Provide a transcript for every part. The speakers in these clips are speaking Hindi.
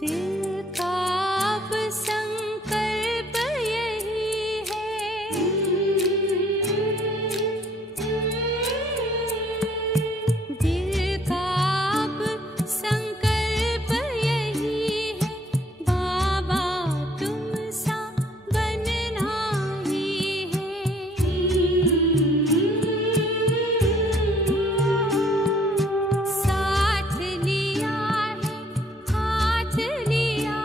दिल का अब संकल्प यही है, दिल का अब संकल्प यही है, बाबा तुम सा बनना ही है। साथ लिया है, हाथ लिया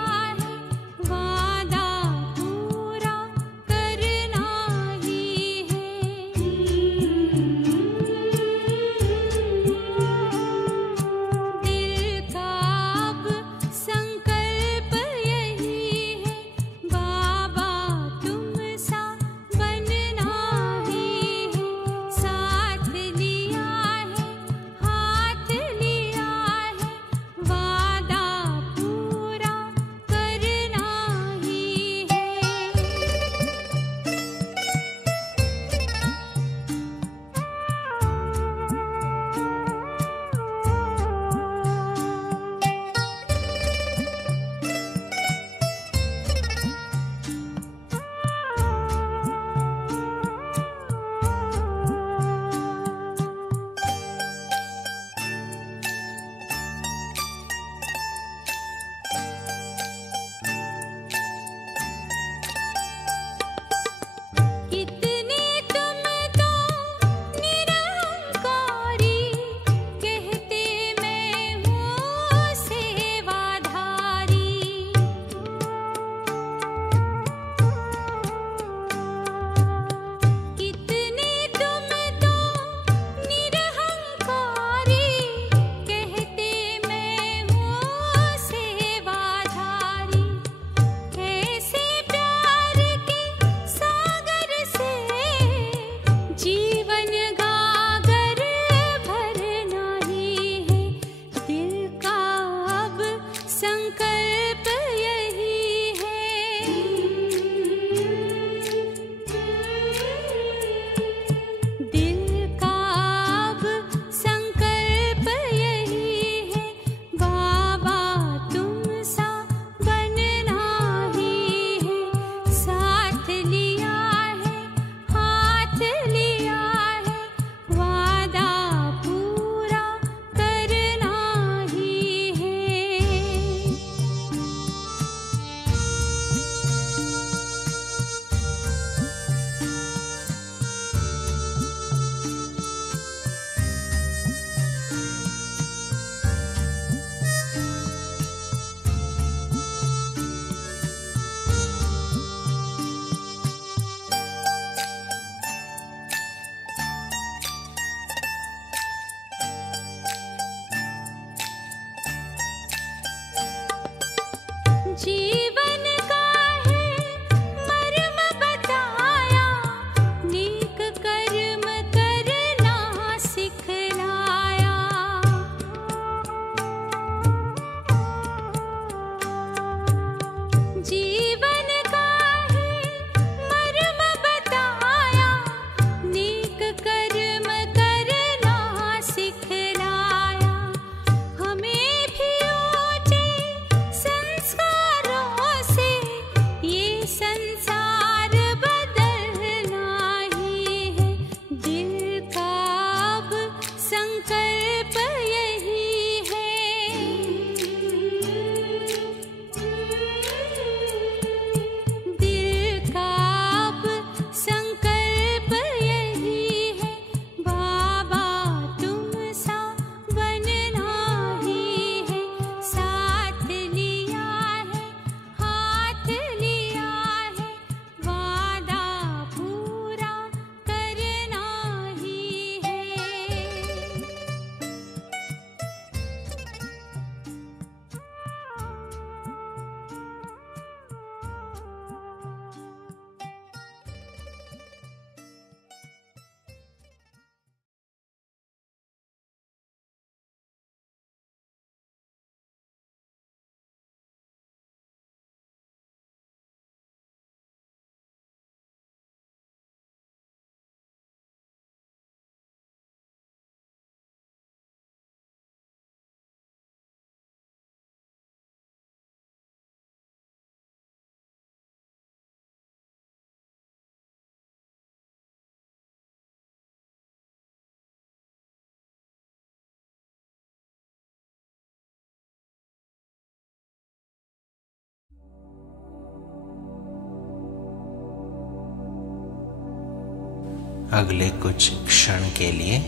अगले कुछ क्षण के लिए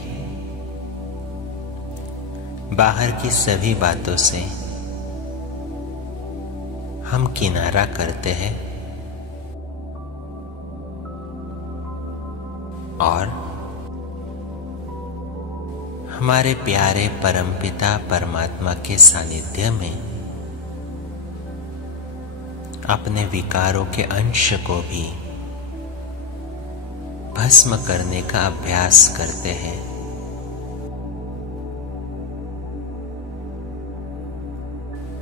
बाहर की सभी बातों से हम किनारा करते हैं और हमारे प्यारे परमपिता परमात्मा के सानिध्य में अपने विकारों के अंश को भी भस्म करने का अभ्यास करते हैं।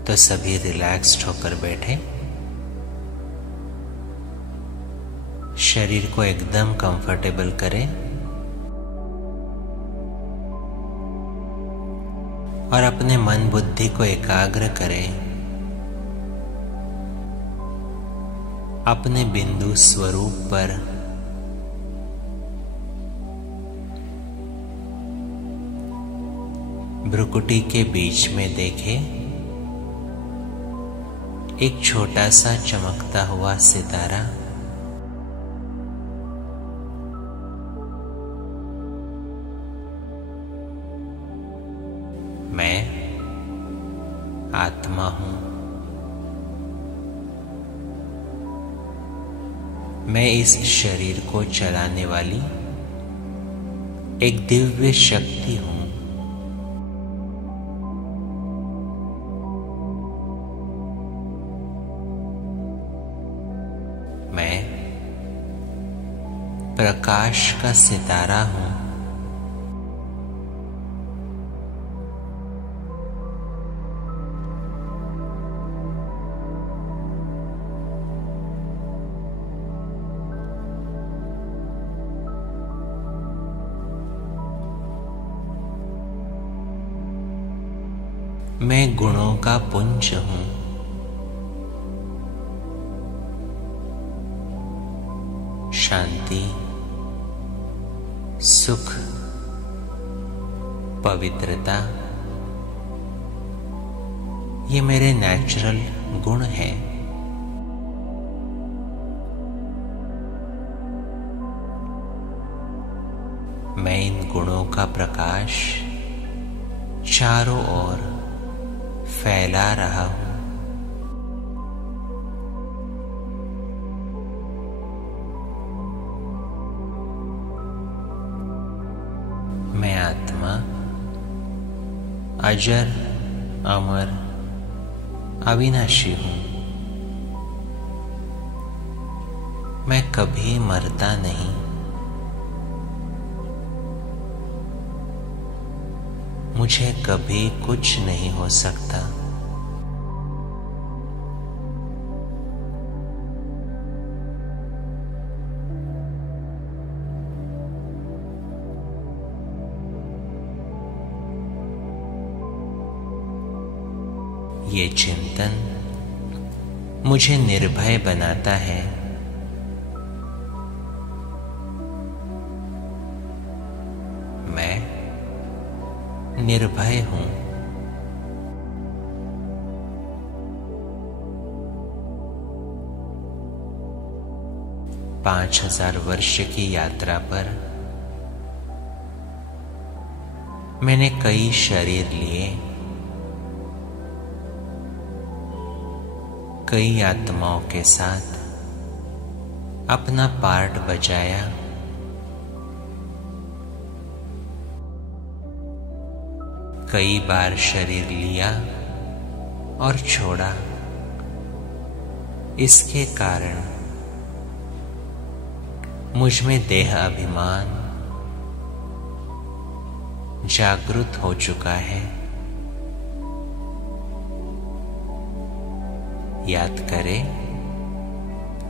तो सभी रिलैक्स्ड होकर बैठे, शरीर को एकदम कंफर्टेबल करें और अपने मन बुद्धि को एकाग्र करें अपने बिंदु स्वरूप पर। भ्रुकुटी के बीच में देखें एक छोटा सा चमकता हुआ सितारा। मैं आत्मा हूं। मैं इस शरीर को चलाने वाली एक दिव्य शक्ति हूं। मैं प्रकाश का सितारा हूं। मैं गुणों का पुंज हूं। शांति, सुख, पवित्रता ये मेरे नेचुरल गुण हैं। मैं इन गुणों का प्रकाश चारों ओर फैला रहा हूं। मैं आत्मा अजर, अमर, अविनाशी हूं। मैं कभी मरता नहीं। मुझे कभी कुछ नहीं हो सकता। ये चिंतन मुझे निर्भय बनाता है। मैं निर्भय हूं। पांच 5000 वर्ष की यात्रा पर मैंने कई शरीर लिए, कई आत्माओं के साथ अपना पार्ट बजाया। कई बार शरीर लिया और छोड़ा। इसके कारण मुझ में देह अभिमान जागृत हो चुका है। याद करें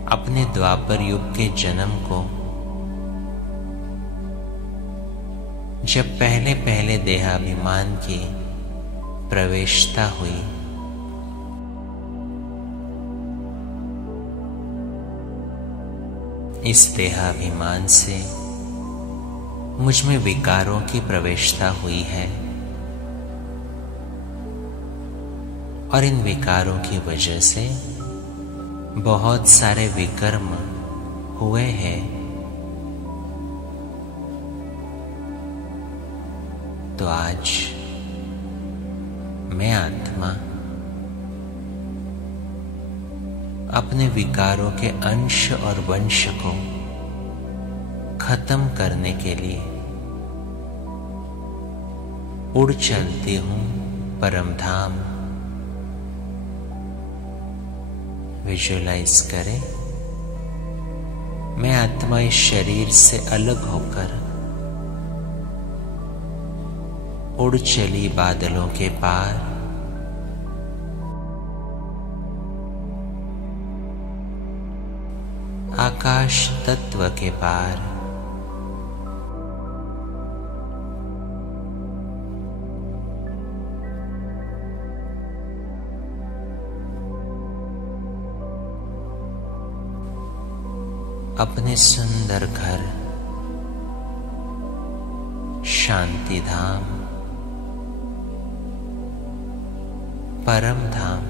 अपने द्वापर युग के जन्म को, जब पहले पहले देहाभिमान की प्रवेशता हुई। इस देहाभिमान से मुझ में विकारों की प्रवेशता हुई है और इन विकारों की वजह से बहुत सारे विकर्म हुए हैं। तो आज मैं आत्मा अपने विकारों के अंश और वंश को खत्म करने के लिए उड़ चलती हूं परम धाम। विजुअलाइज करें, मैं आत्मा इस शरीर से अलग होकर उड़ चली बादलों के पार, आकाश तत्व के पार। अपने सुंदर घर शांति धाम, परम धाम,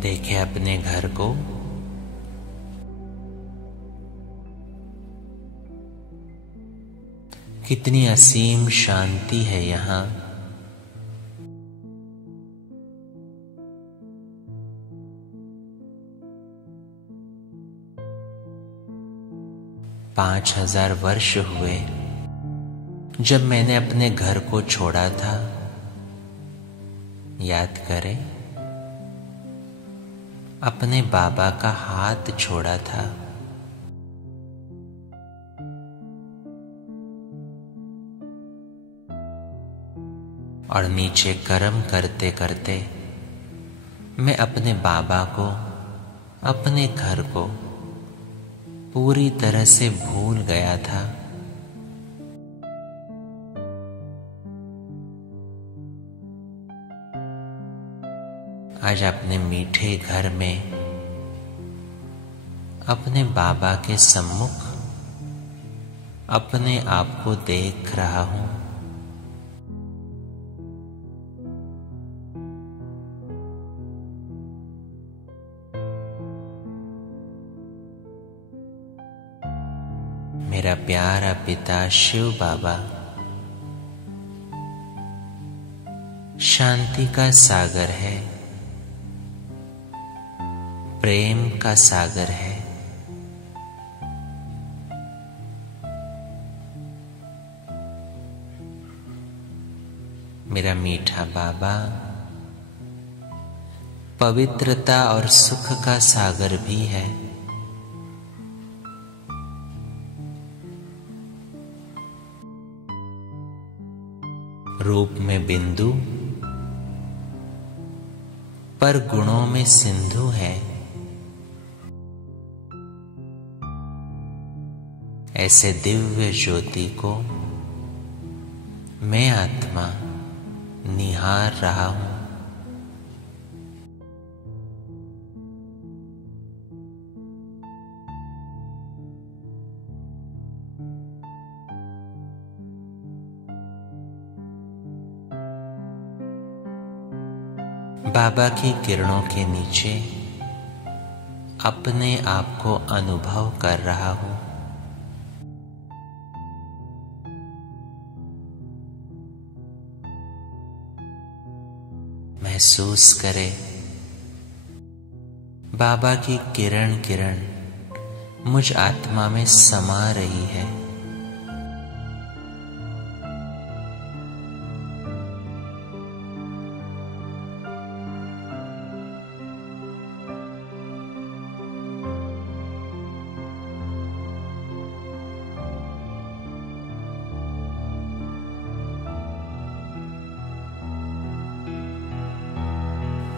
देखें अपने घर को कितनी असीम शांति है यहाँ। पांच 5000 वर्ष हुए जब मैंने अपने घर को छोड़ा था। याद करें, अपने बाबा का हाथ छोड़ा था। और नीचे कर्म करते करते मैं अपने बाबा को, अपने घर को पूरी तरह से भूल गया था। आज अपने मीठे घर में अपने बाबा के सम्मुख अपने आप को देख रहा हूं। मेरा प्यारा पिता शिव बाबा शांति का सागर है, प्रेम का सागर है। मेरा मीठा बाबा पवित्रता और सुख का सागर भी है। रूप में बिंदु पर गुणों में सिंधु है। ऐसे दिव्य ज्योति को मैं आत्मा निहार रहा हूं। बाबा की किरणों के नीचे अपने आप को अनुभव कर रहा हूं। महसूस करें, बाबा की किरण किरण मुझ आत्मा में समा रही है।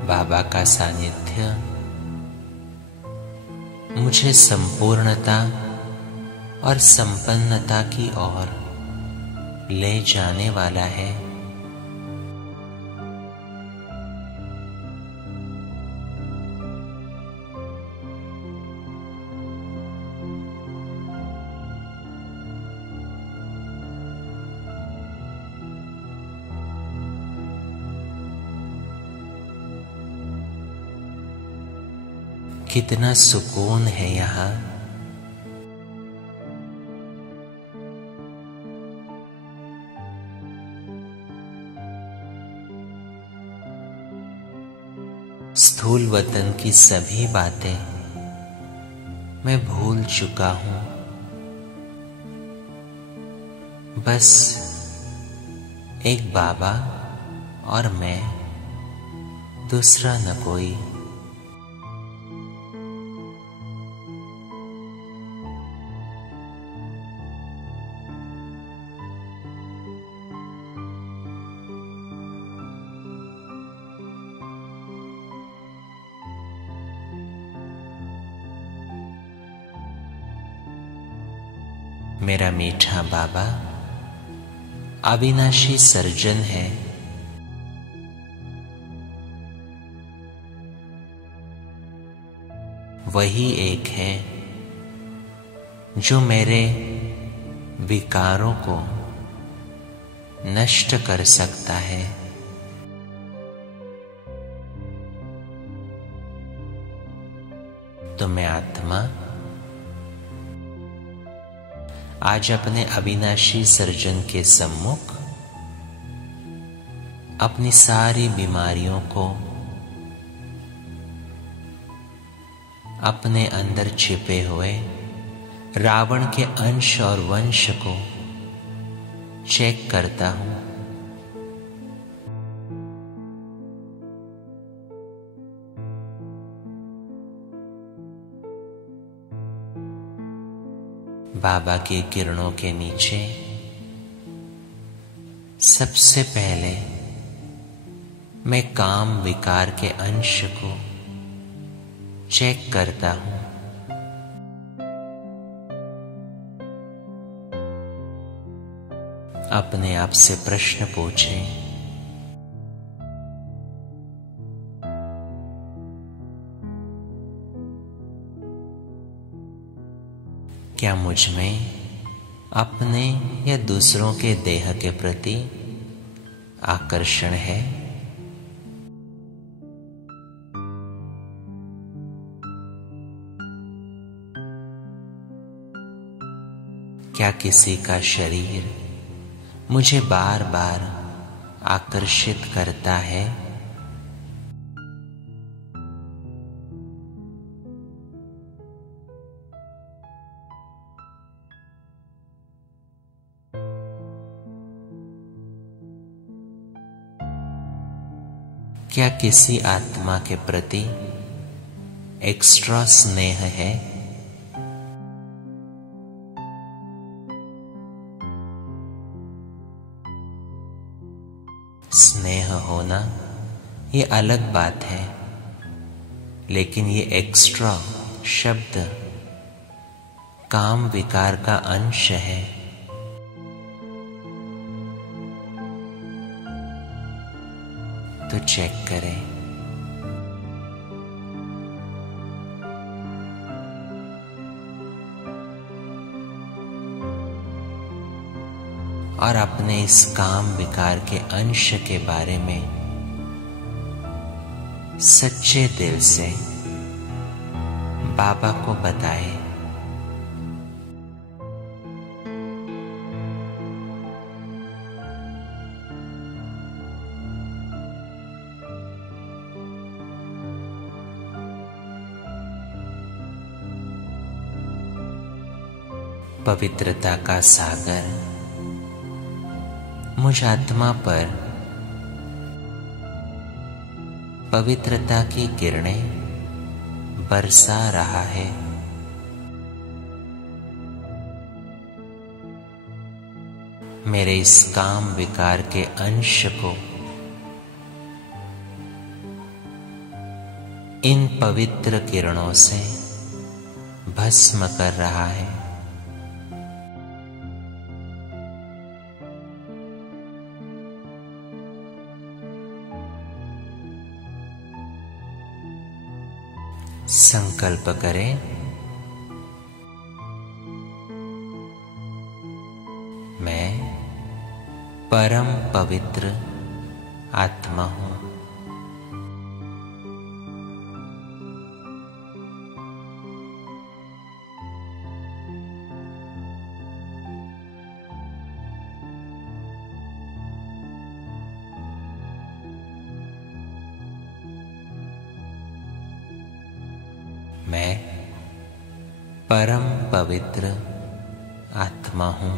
बाबा का सानिध्य मुझे संपूर्णता और संपन्नता की ओर ले जाने वाला है। कितना सुकून है यहाँ। स्थूल वतन की सभी बातें मैं भूल चुका हूं। बस एक बाबा और मैं, दूसरा न कोई। मेरा मीठा बाबा अविनाशी सर्जन है। वही एक है जो मेरे विकारों को नष्ट कर सकता है। तो मैं आत्मा आज अपने अविनाशी सर्जन के सम्मुख अपनी सारी बीमारियों को, अपने अंदर छिपे हुए रावण के अंश और वंश को चेक करता हूं। बाबा की किरणों के नीचे सबसे पहले मैं काम विकार के अंश को चेक करता हूं। अपने आप से प्रश्न पूछें, क्या मुझ में अपने या दूसरों के देह के प्रति आकर्षण है? क्या किसी का शरीर मुझे बार बार आकर्षित करता है? क्या किसी आत्मा के प्रति एक्स्ट्रा स्नेह है? स्नेह होना ये अलग बात है, लेकिन ये एक्स्ट्रा शब्द काम विकार का अंश है। तो चेक करें। और अपने इस काम विकार के अंश के बारे में सच्चे दिल से बाबा को बताएं। पवित्रता का सागर मुझ आत्मा पर पवित्रता की किरणें बरसा रहा है। मेरे इस काम विकार के अंश को इन पवित्र किरणों से भस्म कर रहा है। संकल्प करें, मैं परम पवित्र आत्मा हूं। मैं परम पवित्र आत्मा हूं।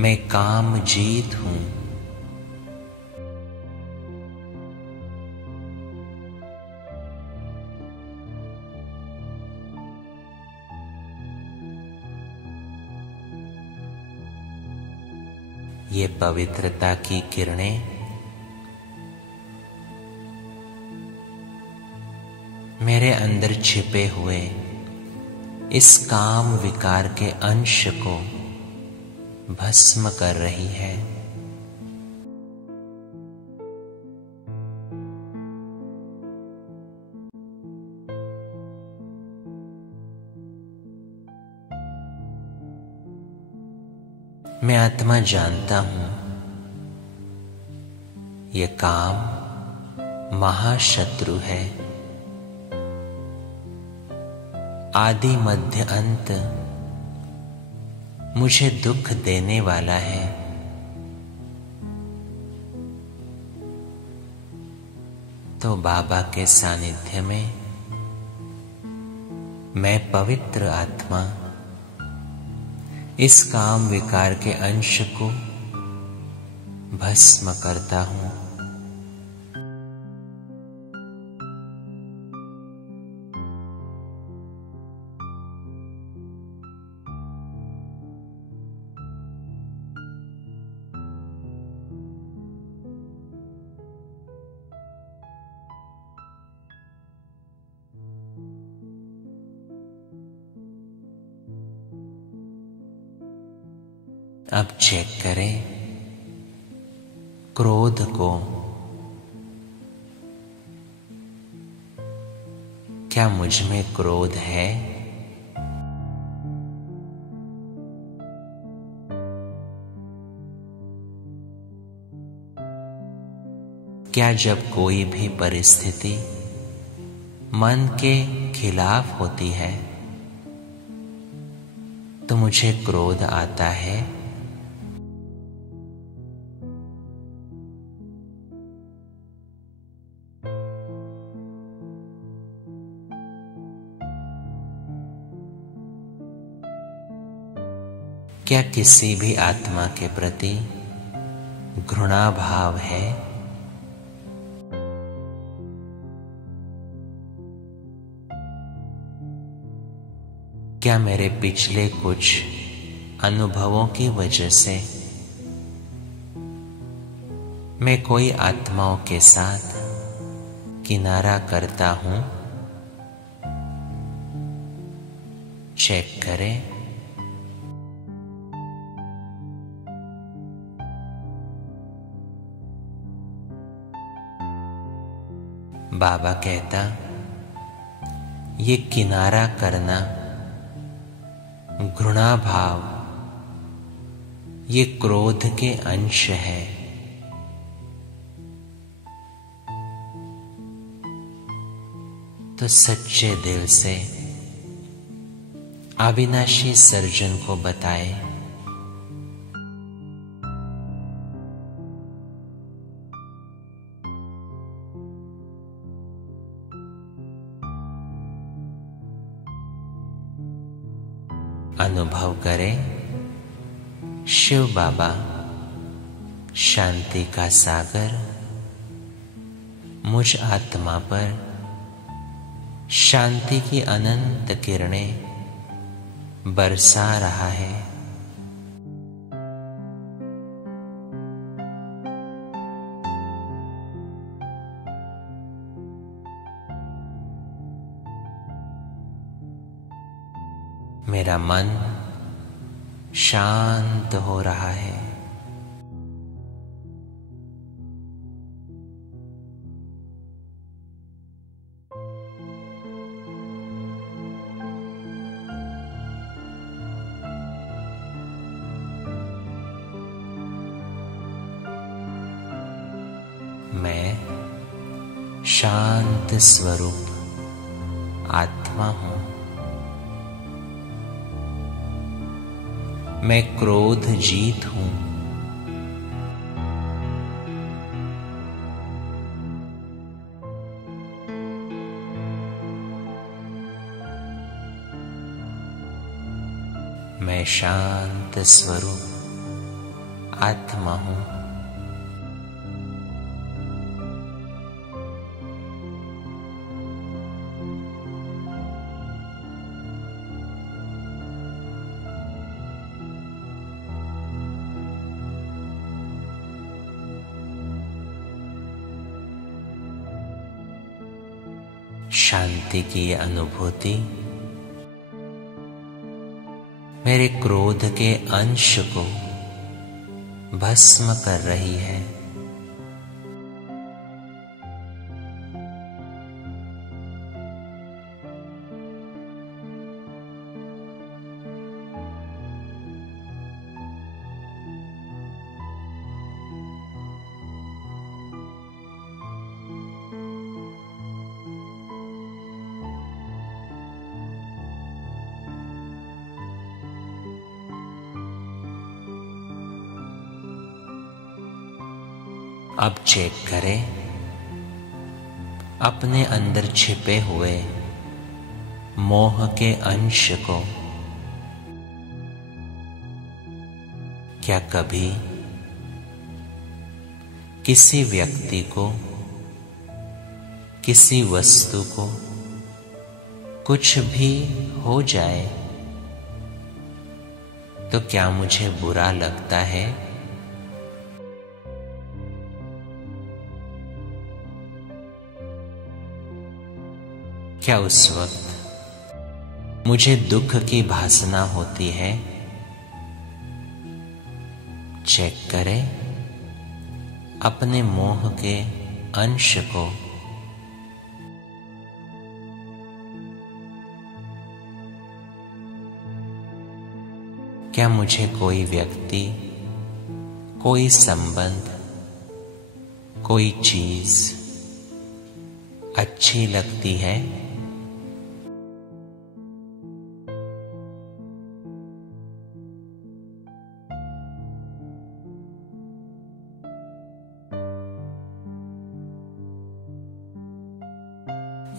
मैं काम जीत हूं। ये पवित्रता की किरणें मेरे अंदर छिपे हुए इस काम विकार के अंश को भस्म कर रही है। मैं आत्मा जानता हूं ये काम महाशत्रु है। आदि मध्य अंत मुझे दुख देने वाला है। तो बाबा के सानिध्य में मैं पवित्र आत्मा इस काम विकार के अंश को भस्म करता हूं। अब चेक करें क्रोध को। क्या मुझ में क्रोध है? क्या जब कोई भी परिस्थिति मन के खिलाफ होती है तो मुझे क्रोध आता है? क्या किसी भी आत्मा के प्रति घृणा भाव है? क्या मेरे पिछले कुछ अनुभवों की वजह से मैं कोई आत्माओं के साथ किनारा करता हूं? चेक करें। बाबा कहता ये किनारा करना, घृणा भाव, ये क्रोध के अंश है। तो सच्चे दिल से अविनाशी सर्जन को बताए अनुभव करें शिव बाबा शांति का सागर मुझ आत्मा पर शांति की अनंत किरणें बरसा रहा है। मेरा मन शांत हो रहा है। मैं शांत स्वरूप आत्मा हूं। मैं क्रोध जीत हूं। मैं शांत स्वरूप आत्मा हूं। शांति की ये अनुभूति मेरे क्रोध के अंश को भस्म कर रही है। अब चेक करें अपने अंदर छिपे हुए मोह के अंश को। क्या कभी किसी व्यक्ति को, किसी वस्तु को कुछ भी हो जाए तो क्या मुझे बुरा लगता है? क्या उस वक्त मुझे दुख की भासना होती है? चेक करें अपने मोह के अंश को। क्या मुझे कोई व्यक्ति, कोई संबंध, कोई चीज अच्छी लगती है?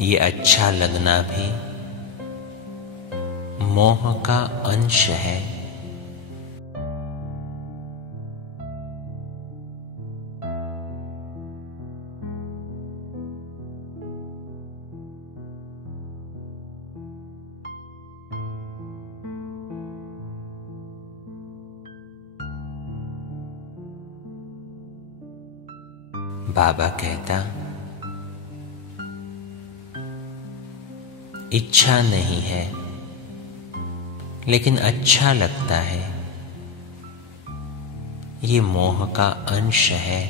ये अच्छा लगना भी मोह का अंश है। बाबा कहता, इच्छा नहीं है लेकिन अच्छा लगता है, ये मोह का अंश है।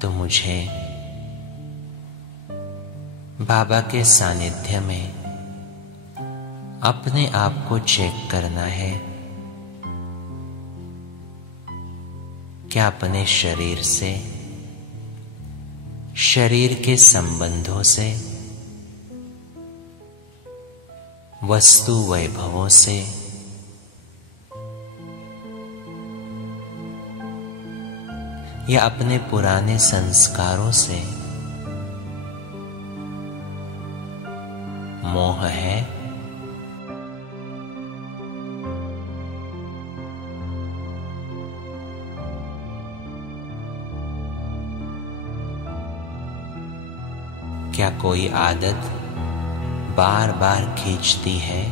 तो मुझे बाबा के सानिध्य में अपने आप को चेक करना है। क्या अपने शरीर से, शरीर के संबंधों से, वस्तु वैभवों से या अपने पुराने संस्कारों से मोह है? क्या कोई आदत बार बार खींचती है?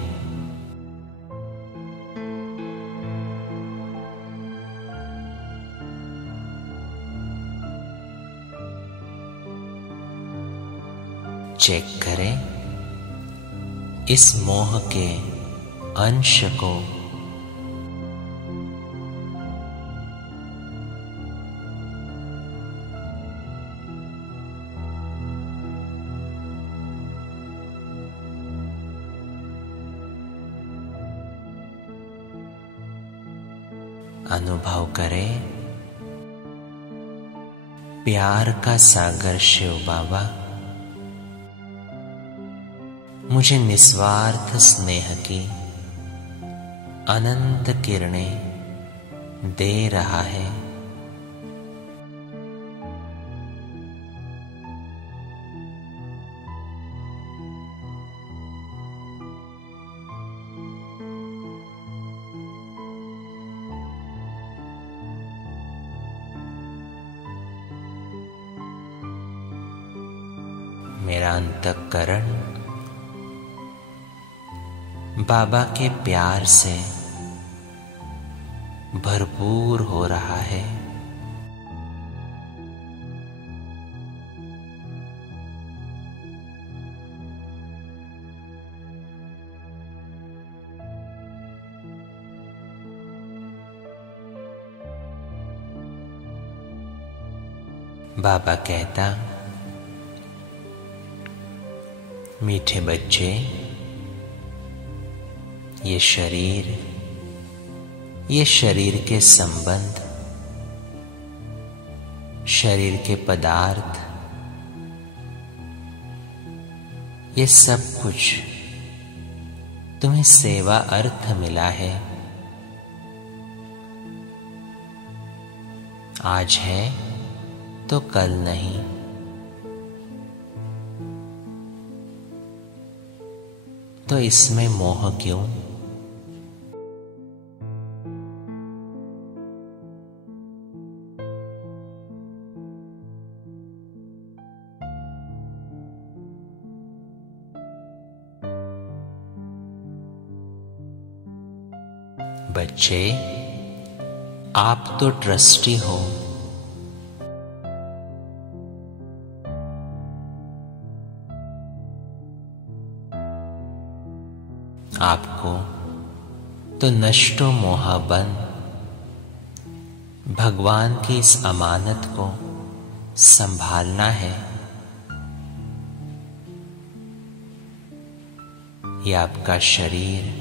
चेक करें इस मोह के अंश को। अनुभव करें प्यार का सागर शिव बाबा मुझे निस्वार्थ स्नेह की अनंत किरणें दे रहा है। मेरा अंतःकरण बाबा के प्यार से भरपूर हो रहा है। बाबा कहता, मीठे बच्चे, ये शरीर के संबंध, शरीर के पदार्थ, ये सब कुछ तुम्हें सेवा अर्थ मिला है। आज है तो कल नहीं। तो इसमें मोह क्यों? बच्चे, आप तो ट्रस्टी हो। आपको तो नष्टो मोहा बन भगवान की इस अमानत को संभालना है। ये आपका शरीर,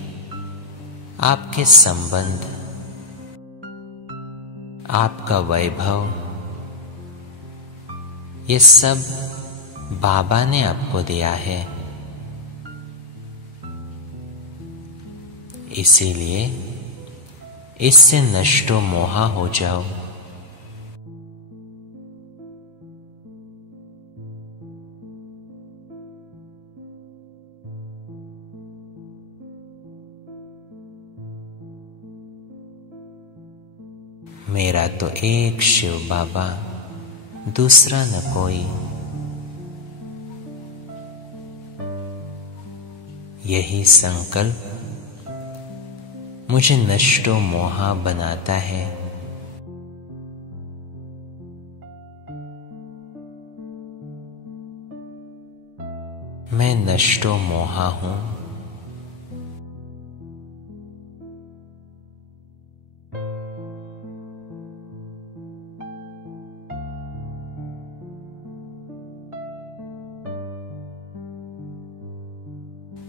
आपके संबंध, आपका वैभव, ये सब बाबा ने आपको दिया है। इसीलिए इससे नष्टो मोहा हो जाओ। मेरा तो एक शिव बाबा, दूसरा न कोई। यही संकल्प मुझे नष्टो मोहा बनाता है। मैं नष्टो मोहा हूं।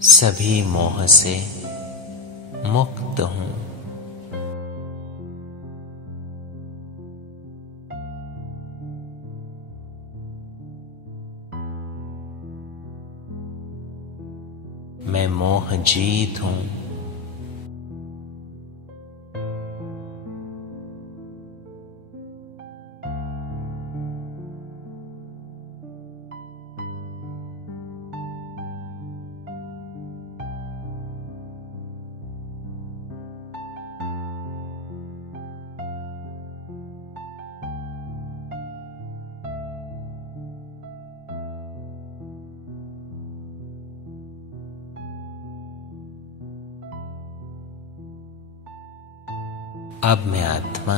सभी मोह से मुक्त हूं। मैं मोह जीत हूं। अब मैं आत्मा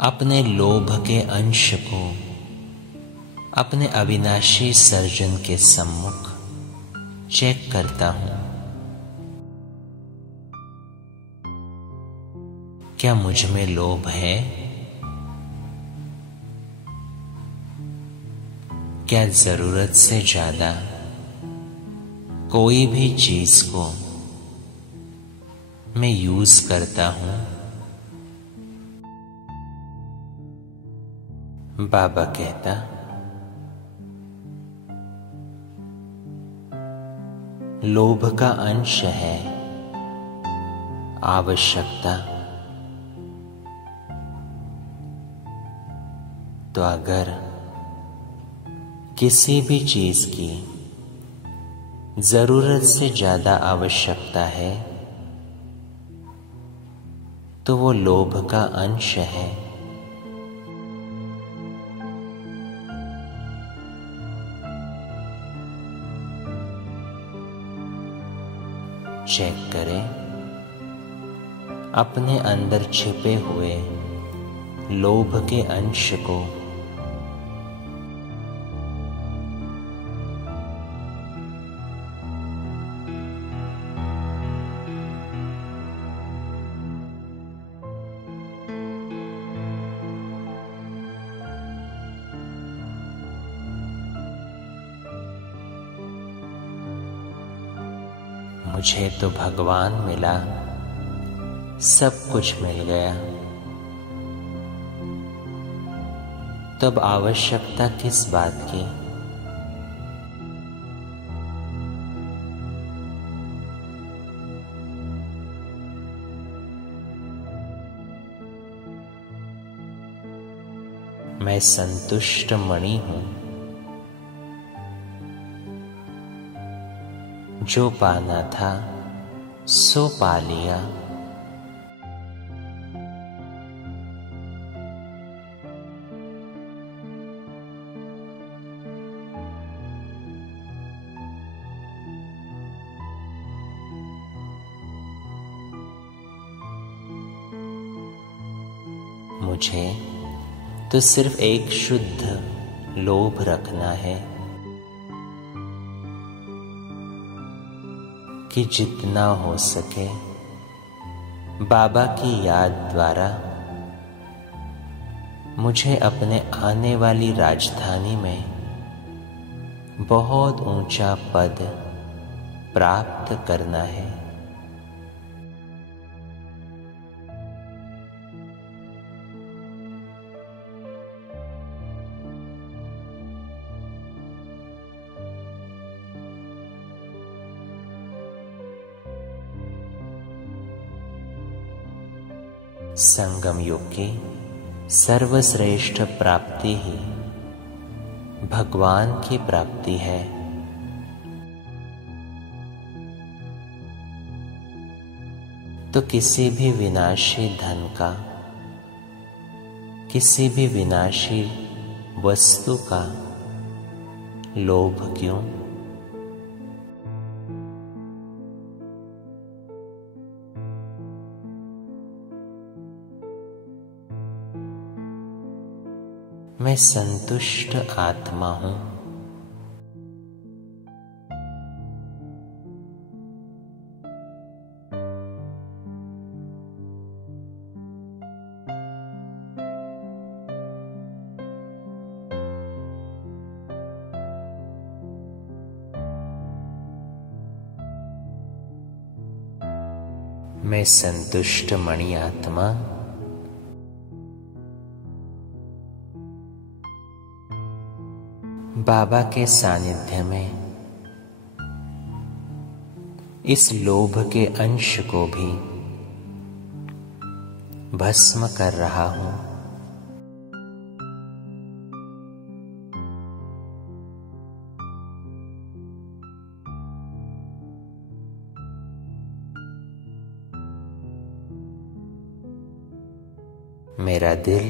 अपने लोभ के अंश को अपने अविनाशी सर्जन के सम्मुख चेक करता हूं। क्या मुझ में लोभ है? क्या जरूरत से ज्यादा कोई भी चीज को मैं यूज करता हूं? बाबा कहता, लोभ का अंश है आवश्यकता। तो अगर किसी भी चीज की जरूरत से ज्यादा आवश्यकता है तो वो लोभ का अंश है। चेक करें अपने अंदर छिपे हुए लोभ के अंश को। मुझे तो भगवान मिला, सब कुछ मिल गया, तब आवश्यकता किस बात की? मैं संतुष्ट मणि हूं, जो पाना था सो पा लिया। मुझे तो सिर्फ एक शुद्ध लोभ रखना है कि जितना हो सके बाबा की याद द्वारा मुझे अपने आने वाली राजधानी में बहुत ऊंचा पद प्राप्त करना है। संगम युग की सर्वश्रेष्ठ प्राप्ति ही भगवान की प्राप्ति है। तो किसी भी विनाशी धन का, किसी भी विनाशी वस्तु का लोभ क्यों? मैं संतुष्ट आत्मा हूं। मैं संतुष्ट मणि आत्मा बाबा के सानिध्य में इस लोभ के अंश को भी भस्म कर रहा हूं। मेरा दिल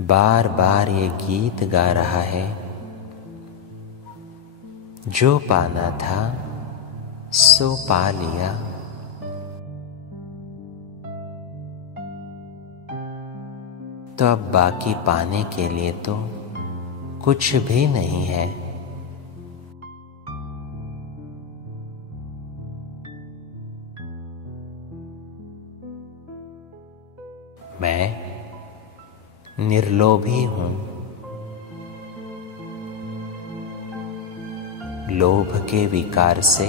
बार बार ये गीत गा रहा है, जो पाना था सो पा लिया। तो अब बाकी पाने के लिए तो कुछ भी नहीं है। मैं निर्लोभी हूं, लोभ के विकार से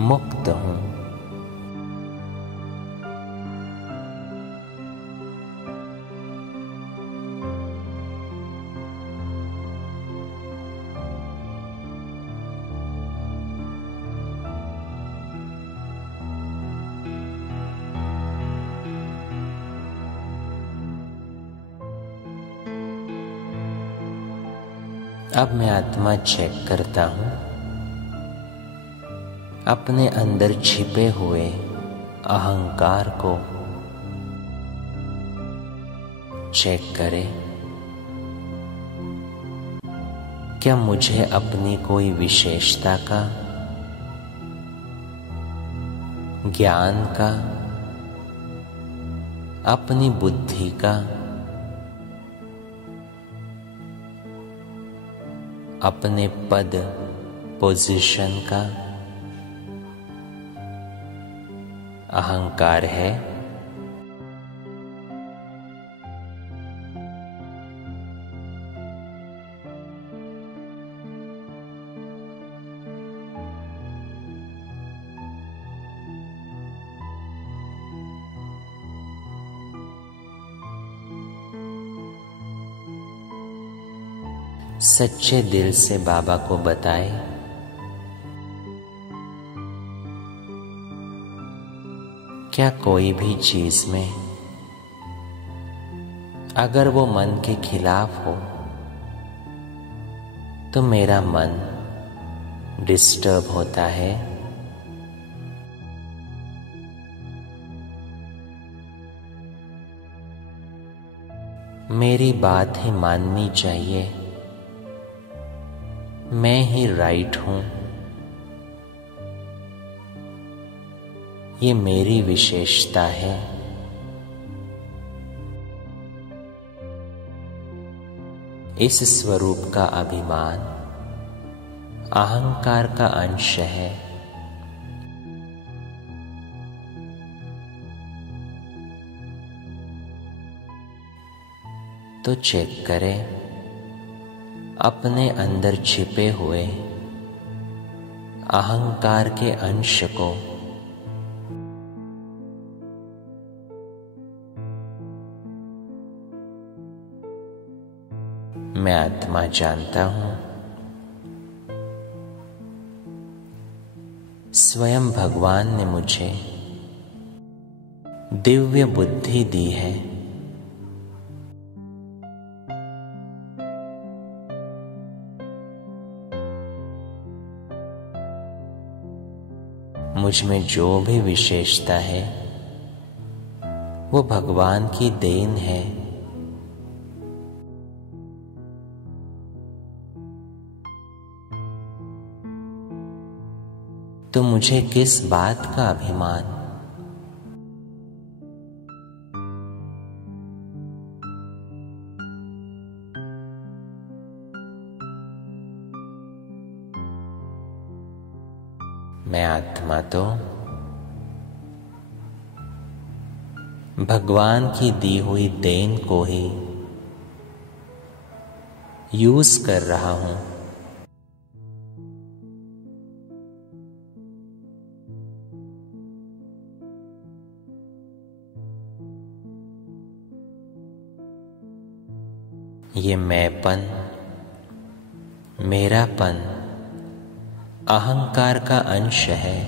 मुक्त हूं। अब मैं आत्मा चेक करता हूं, अपने अंदर छिपे हुए अहंकार को चेक करें। क्या मुझे अपनी कोई विशेषता का, ज्ञान का, अपनी बुद्धि का, अपने पद पोजीशन का अहंकार है? सच्चे दिल से बाबा को बताए, क्या कोई भी चीज में अगर वो मन के खिलाफ हो तो मेरा मन डिस्टर्ब होता है? मेरी बात ही माननी चाहिए, मैं ही राइट हूं, ये मेरी विशेषता है। इस स्वरूप का अभिमान अहंकार का अंश है। तो चेक करें अपने अंदर छिपे हुए अहंकार के अंश को। मैं आत्मा जानता हूं, स्वयं भगवान ने मुझे दिव्य बुद्धि दी है। मुझ में जो भी विशेषता है वो भगवान की देन है। तो मुझे किस बात का अभिमान? मैं आत्मा तो भगवान की दी हुई देन को ही यूज कर रहा हूं। ये मैंपन, मेरापन अहंकार का अंश है।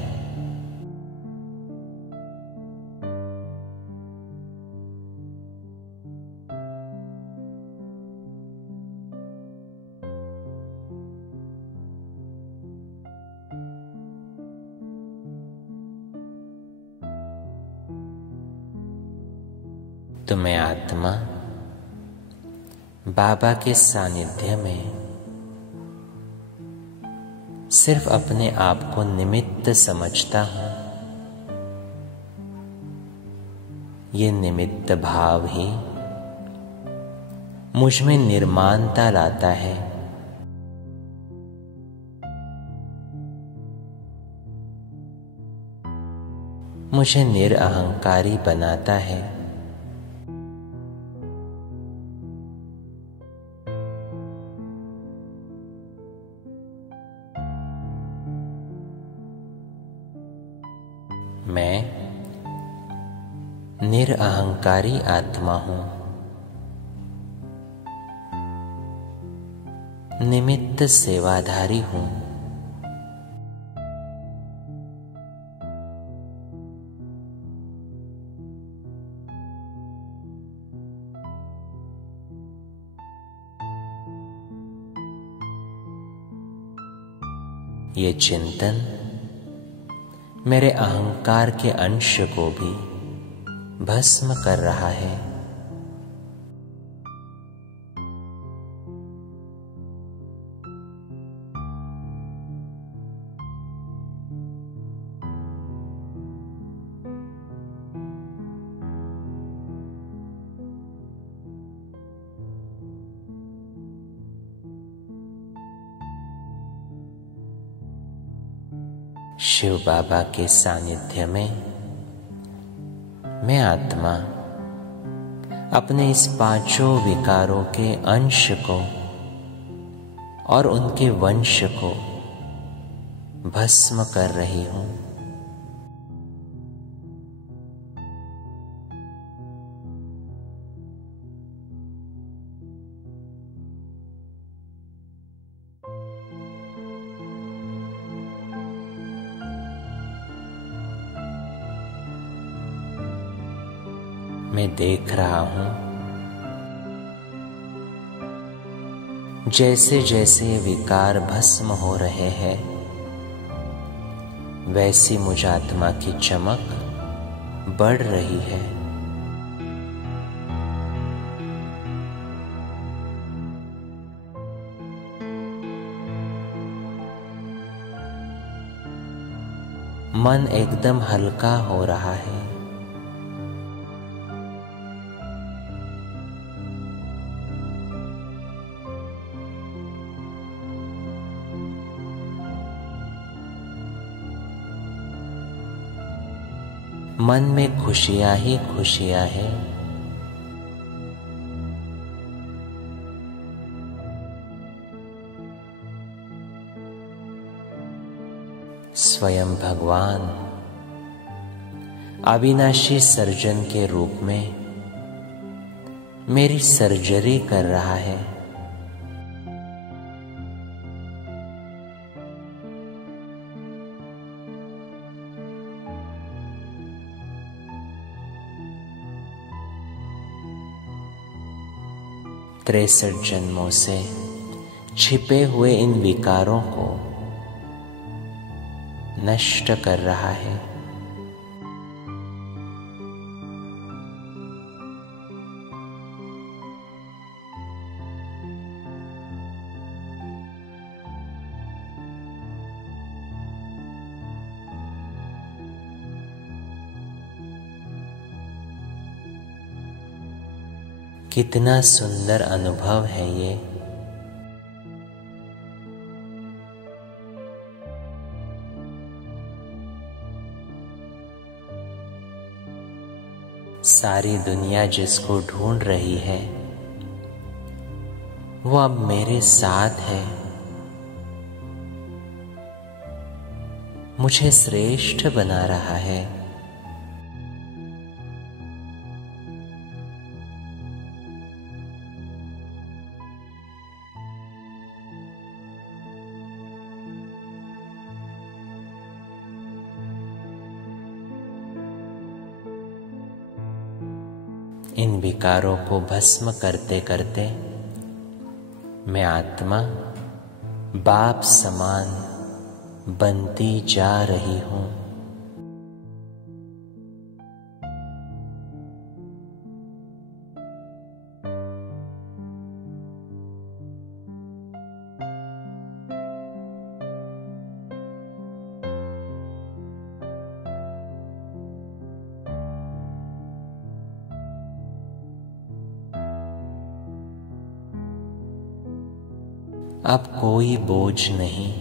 तो मैं आत्मा बाबा के सानिध्य में सिर्फ अपने आप को निमित्त समझता हूं। ये निमित्त भाव ही मुझ में निर्माणता लाता है। मुझे निरअहंकारी बनाता है। मैं निरअहंकारी आत्मा हूं, निमित्त सेवाधारी हूं। ये चिंतन मेरे अहंकार के अंश को भी भस्म कर रहा है। शिव बाबा के सानिध्य में मैं आत्मा अपने इस पांचों विकारों के अंश को और उनके वंश को भस्म कर रही हूं। मैं देख रहा हूं जैसे जैसे विकार भस्म हो रहे हैं, वैसी मुझ आत्मा की चमक बढ़ रही है। मन एकदम हल्का हो रहा है। मन में खुशियां ही खुशियां हैं। स्वयं भगवान अविनाशी सर्जन के रूप में मेरी सर्जरी कर रहा है। तिरसठ जन्मों से छिपे हुए इन विकारों को नष्ट कर रहा है। कितना सुंदर अनुभव है ये। सारी दुनिया जिसको ढूंढ रही है वो अब मेरे साथ है। मुझे श्रेष्ठ बना रहा है। इन विकारों को भस्म करते करते मैं आत्मा बाप समान बनती जा रही हूं। अब कोई बोझ नहीं।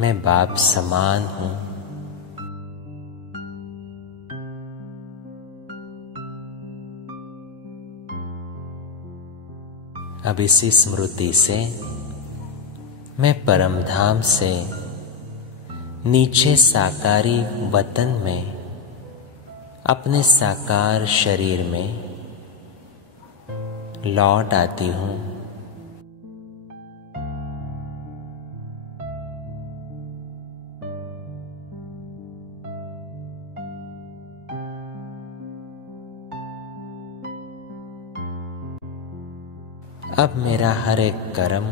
मैं बाप समान हूं। अब इसी स्मृति से मैं परमधाम से नीचे साकारी वतन में अपने साकार शरीर में लौट आती हूं। अब मेरा हर एक कर्म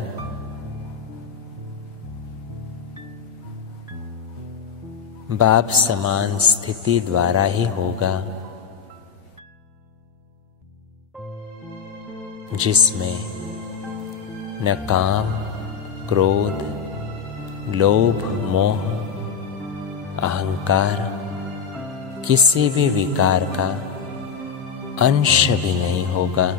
बाप समान स्थिति द्वारा ही होगा, जिसमें न काम, क्रोध, लोभ, मोह, अहंकार, किसी भी विकार का अंश भी नहीं होगा।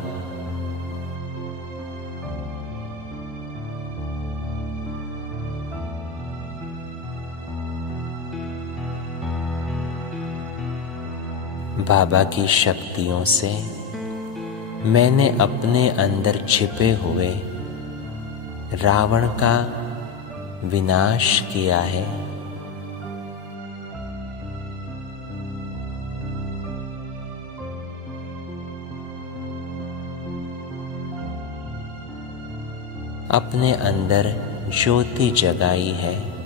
बाबा की शक्तियों से मैंने अपने अंदर छिपे हुए रावण का विनाश किया है। अपने अंदर ज्योति जगाई है।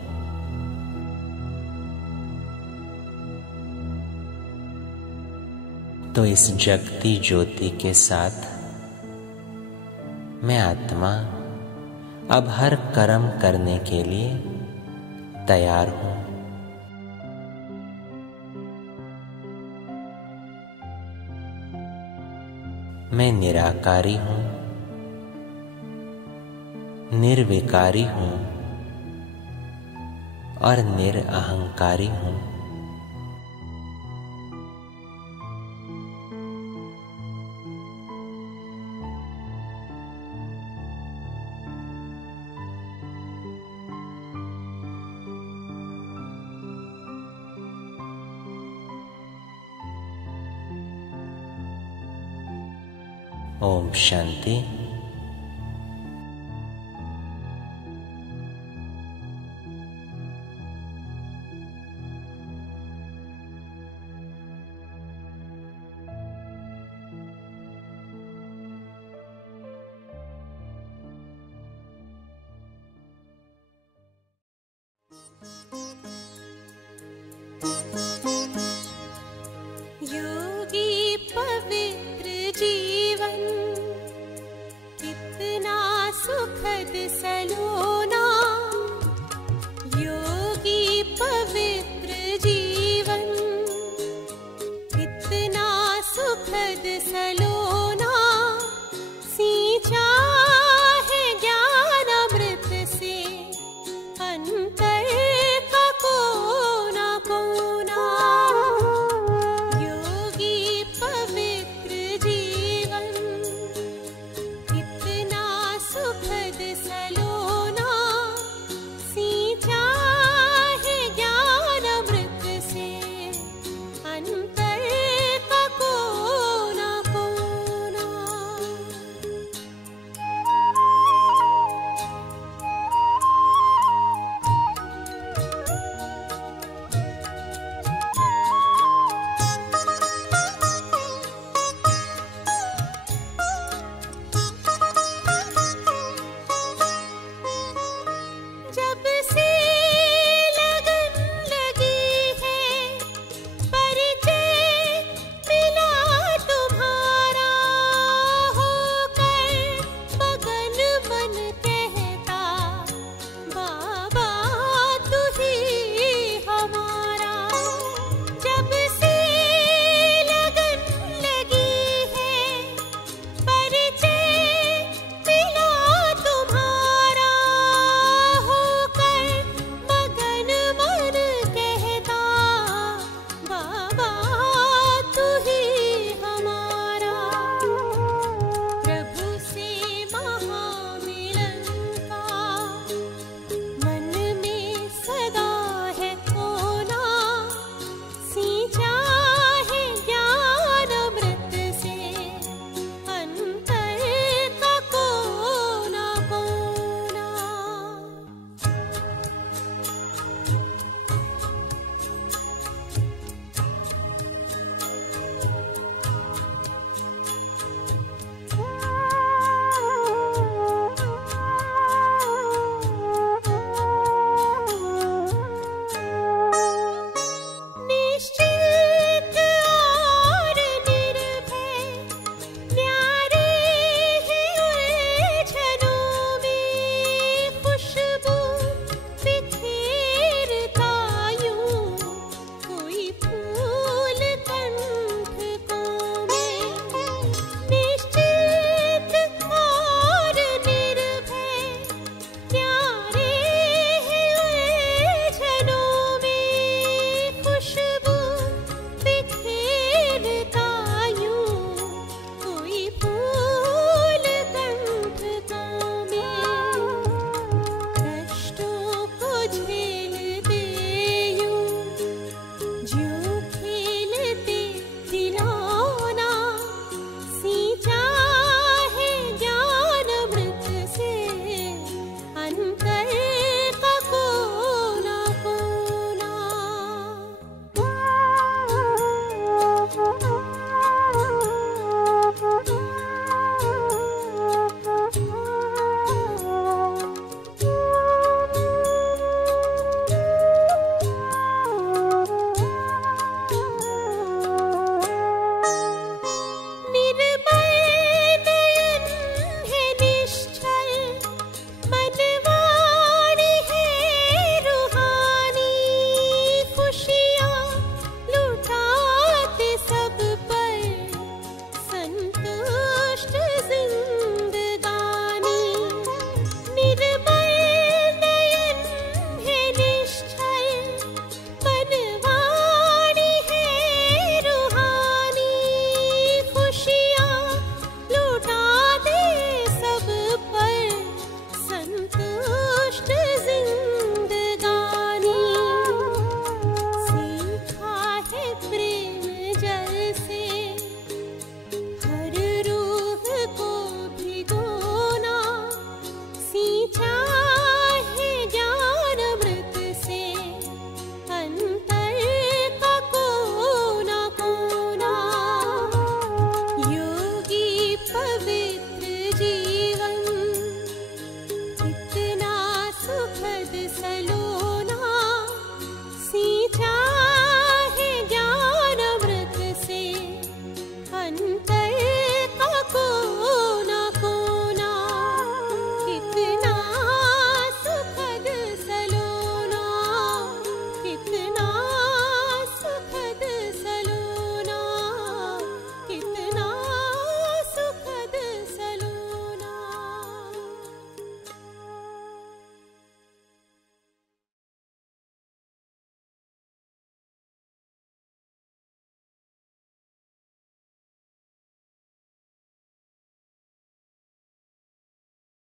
तो इस जगती ज्योति के साथ मैं आत्मा अब हर कर्म करने के लिए तैयार हूं। मैं निराकारी हूं, निर्विकारी हूं और निरअहंकारी हूं। ओम शांति। योगी पवित्र जीवन कितना सुखद सलो